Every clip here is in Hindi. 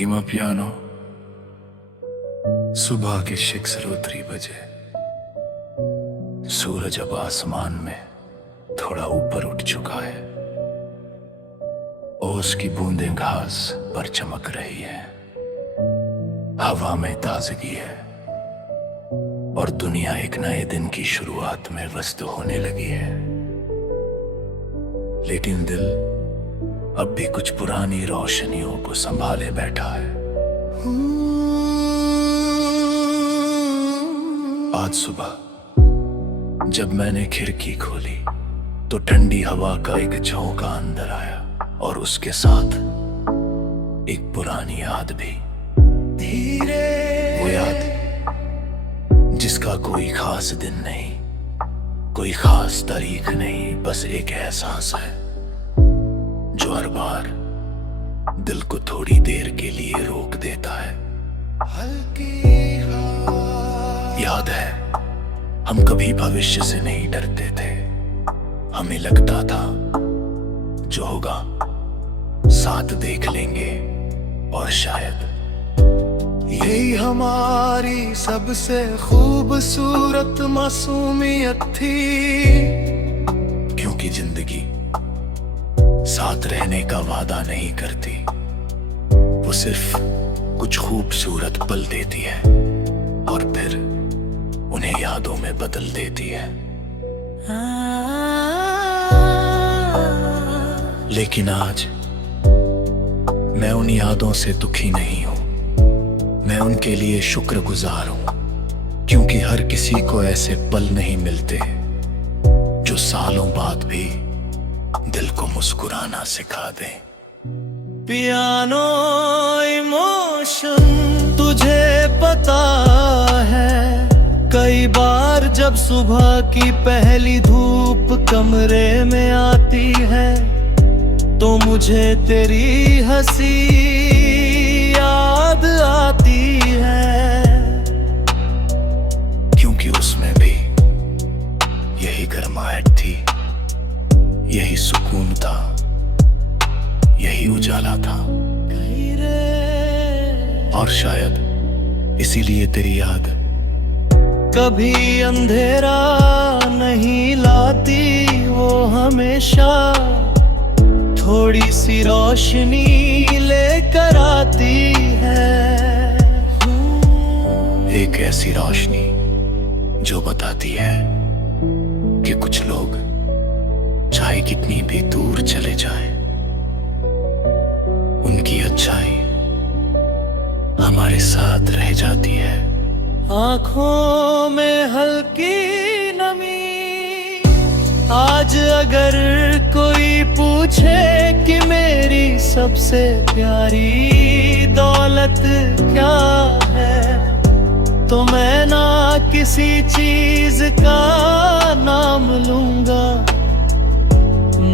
धीमा पियानो, सुबह के 6:03 बजे। सूरज अब आसमान में थोड़ा ऊपर उठ चुका है। ओस की बूंदें घास पर चमक रही है। हवा में ताजगी है और दुनिया एक नए दिन की शुरुआत में व्यस्त होने लगी है। लेकिन दिल अब भी कुछ पुरानी रोशनियों को संभाले बैठा है। आज सुबह जब मैंने खिड़की खोली तो ठंडी हवा का एक झोंका अंदर आया और उसके साथ एक पुरानी याद भी। वो याद जिसका कोई खास दिन नहीं, कोई खास तारीख नहीं, बस एक एहसास है जो हर बार दिल को थोड़ी देर के लिए रोक देता है। याद है, हम कभी भविष्य से नहीं डरते थे। हमें लगता था जो होगा साथ देख लेंगे और शायद यही हमारी सबसे खूबसूरत मासूमियत थी। क्योंकि जिंदगी साथ रहने का वादा नहीं करती, वो सिर्फ कुछ खूबसूरत पल देती है और फिर उन्हें यादों में बदल देती है। लेकिन आज मैं उन यादों से दुखी नहीं हूं, मैं उनके लिए शुक्रगुजार हूं, क्योंकि हर किसी को ऐसे पल नहीं मिलते जो सालों बाद भी दिल को मुस्कुराना सिखा दे। पियानो इमोशन, तुझे पता है कई बार जब सुबह की पहली धूप कमरे में आती है तो मुझे तेरी हंसी याद आती है। क्योंकि उसमें भी यही गर्माहट थी, यही सुकून था, यही उजाला था। और शायद इसीलिए तेरी याद कभी अंधेरा नहीं लाती, वो हमेशा थोड़ी सी रोशनी लेकर आती है। एक ऐसी रोशनी जो बताती है कि कुछ लोग चाहे कितनी भी दूर चले जाएं, उनकी अच्छाई हमारे साथ रह जाती है। आँखों में हल्की नमी, आज अगर कोई पूछे कि मेरी सबसे प्यारी दौलत क्या है, तो मैं ना किसी चीज का नाम लूंगा,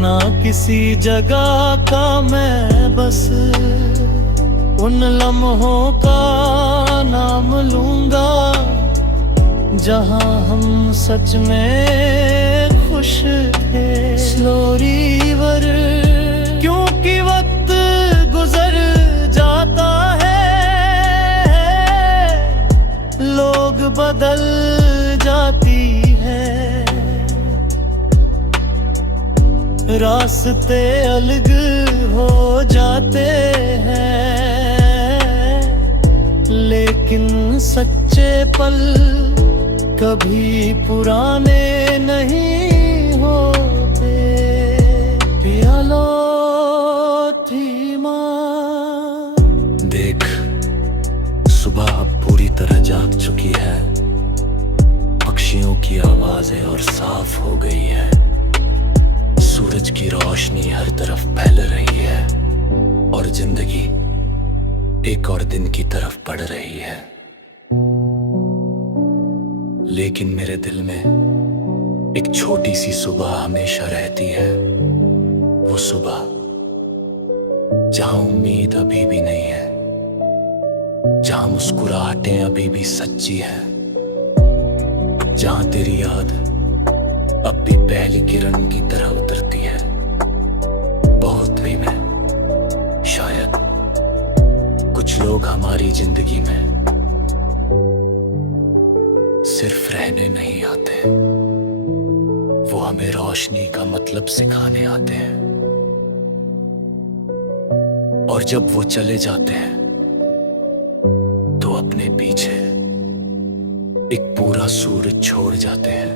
ना किसी जगह का, मैं बस उन लम्हों का नाम लूंगा जहां हम सच में खुश थे। स्लो रिवर, क्योंकि वक्त गुजर जाता है, लोग बदल जाती है, रास्ते अलग हो जाते हैं, लेकिन सच्चे पल कभी पुराने नहीं होते। पियानो धीमा। देख, सुबह अब पूरी तरह जाग चुकी है, पक्षियों की आवाजें और साफ हो गई है, सूरज की रोशनी हर तरफ फैल रही है और जिंदगी एक और दिन की तरफ बढ़ रही है। लेकिन मेरे दिल में एक छोटी सी सुबह हमेशा रहती है, वो सुबह जहां उम्मीद अभी भी नहीं है, जहां मुस्कुराहटें अभी भी सच्ची हैं, जहां तेरी याद अब भी पहली किरण की तरह उतरती है। बहुत भी मैं शायद कुछ कुछ लोग हमारी जिंदगी में सिर्फ रहने नहीं आते, वो हमें रोशनी का मतलब सिखाने आते हैं। और जब वो चले जाते हैं तो अपने पीछे एक पूरा सूरज छोड़ जाते हैं।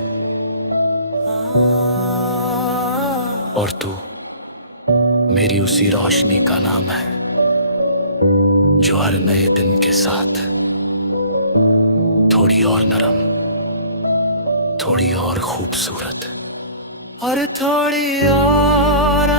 और तू मेरी उसी रोशनी का नाम है जो हर नए दिन के साथ थोड़ी और नरम, थोड़ी और खूबसूरत और थोड़ी और